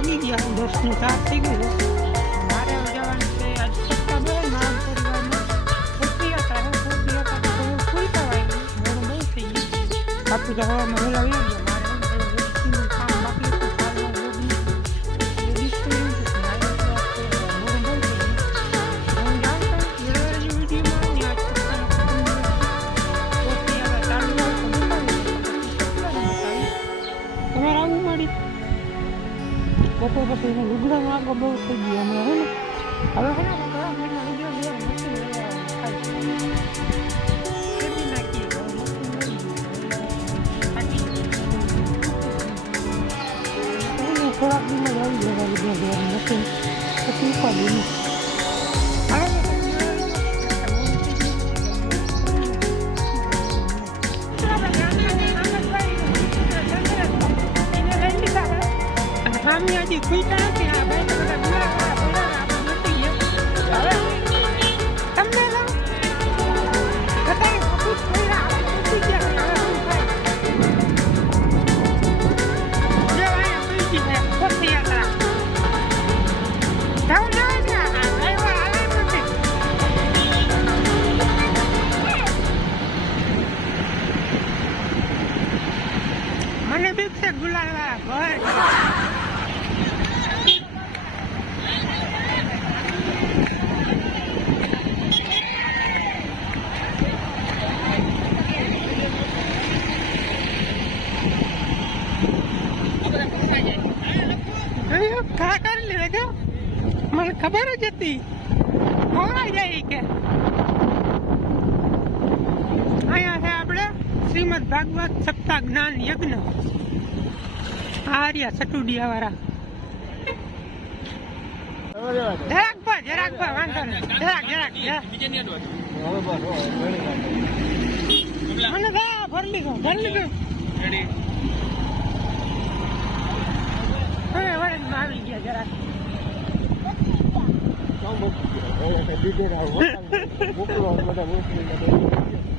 વાગી ગયા દસનું સાત થઈ ગયું મારે જવાનું છે આજ સપ્તાહ બે મારા પરિવારમાં છૂટી હતા છૂટી હતા તો ફૂલ થવાય મોડું બહુ થઈ ગયું બાપુ તો હવામાં ઓલા આવી ગયા મને બી છે ગુલાલ ભાઈ મને ખબર જ હતી કોણ આવી જાય કે અહીંયા શ્રીમદ ભાગવત સપ્તાહ જ્ઞાન યજ્ઞ આર્યા સટુડિયા વાળા જરાક પર જરાક પર વાંધો નહીં જરાક જરાક મને ગયા ભરી લીધો ભરી લીધો હવે વરસમાં આવી ગયા જરાક મોકલો મોકલો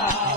Krishna.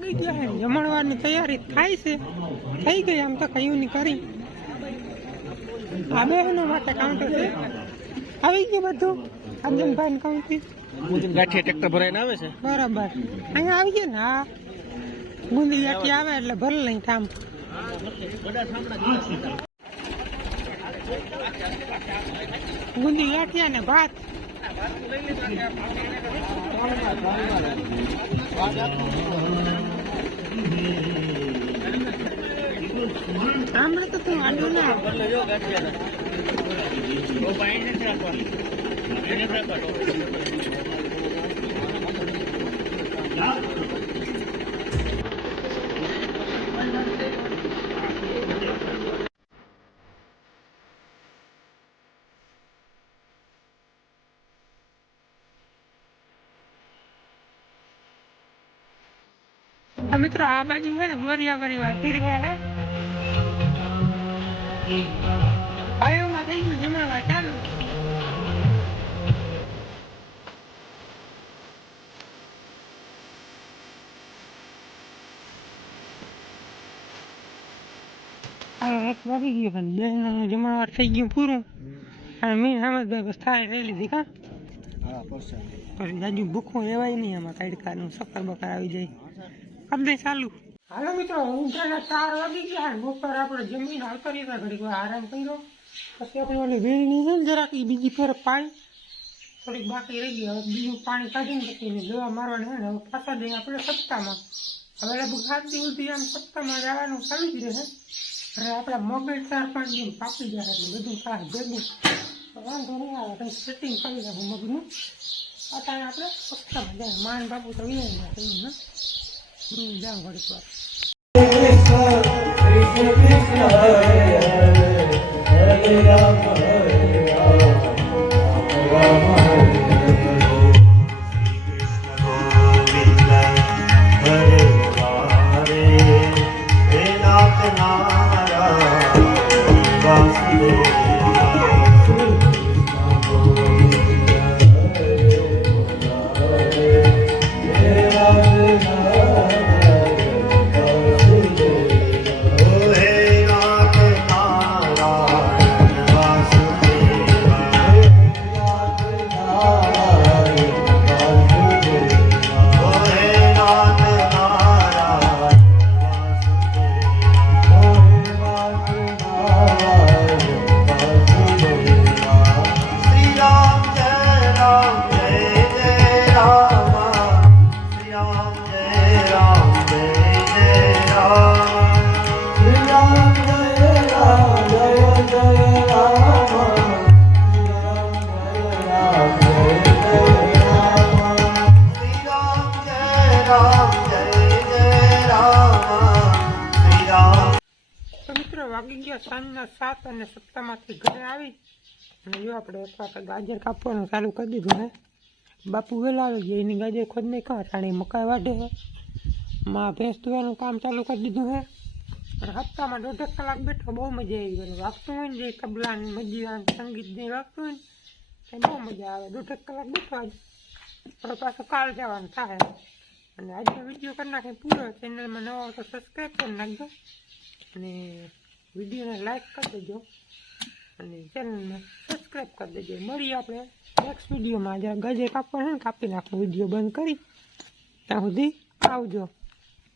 વાગી ગયા છે જમણવારની તૈયારી થાય છે થઈ ગઈ આમ તો કયું નહીં કરી આ બહેનો માટે કાઉન્ટર છે આવી ગયું બધું અર્જુનભાઈ ને કાઉન્ટી ગાંઠીએ ટ્રેક્ટર ભરાઈને આવે છે બરાબર અહીંયા આવી ગયા ને હા ગુંદી ગાંઠી આવે એટલે ભર નહીં ઠામ ગુંદી ગાંઠિયા ને ભાત લઈ હમણાં તો તું આંડ્યું ના પાણી નથી રાખવાનું અમિતરા આવાજી મેને બોરિયા ભરીવા દીધા હે આયો મને નું લાકાન આ એક બકરી ગઈ ને જમણવાર થઈ ગયું પૂરું અને મી રામજ તો થાય રેલી દીખા હા બસ પછી જાજી ભૂખ હોય નહી આમાં કાઈડ કાનો સકર બકર આવી જાય અબ દે ચાલુ હા મિત્રો ઉંડાના 4 વાગી ગયા નફર આપડે જમીન હલકારીને ઘડીકો આરામ કર્યો તો કે આપણી વીર નહી જરાકી બીજી ફેરે પાણી થોડીક બાકી રહી ગઈ હવે બીજું પાણી કાઢ્યું નહી એટલે જો મારવાને હવે પાછા દે આપડે સપ્તાહમાં હવે રબુ ખાતી ઉધીયા સપ્તાહમાં જવાનું ચાલુ કર્યું છે અને આપડા મોગલ કાર પાણજી પાકી જારે બધું ખાશ દેવું તો વાંધો નહી હવે સટીંગ થઈ જશે મોગલનું અતાન આપડે સપ્તાહમાં જવાનું માન બાપુ તો નિયમ છે ને হুম যাও ঘরে পর વાગિંગિયા સનના સાત અને સપ્તાહામાંથી ઘરે આવી અને જો આપણે એકા કા ગાજર કાપવાનું ચાલુ કરી દીધું છે બાપુ વેલા રો જેની ગાજે ખોદ ને કાટાણી મકાવાઢો માં ભેસતું એનું કામ ચાલુ કરી દીધું છે પર સપ્તાહામાં ઢોઢકલાક બેઠો બહુ મજા આવી વાક્તો હોય ને તબલાની મજા અને સંગીતની વાક્તો ને તેમાં મજા આવે ઢોઢકલાક બેઠા પ્રોપસકાળ દેવાનું થાય અને આજ તો વિડિયો કરી નાખી પૂરો ચેનલ માં નવા તો સબસ્ક્રાઇબ કરી નાખજો અને વિડીયોને લાઇક કરી દેજો અને ચેનલને સબસ્ક્રાઈબ કરી દેજો મળીએ આપણે નેક્સ્ટ વિડીયોમાં જ્યાં ગજે કાપવા છે ને કાપી નાખો વિડીયો બંધ કરી ત્યાં સુધી આવજો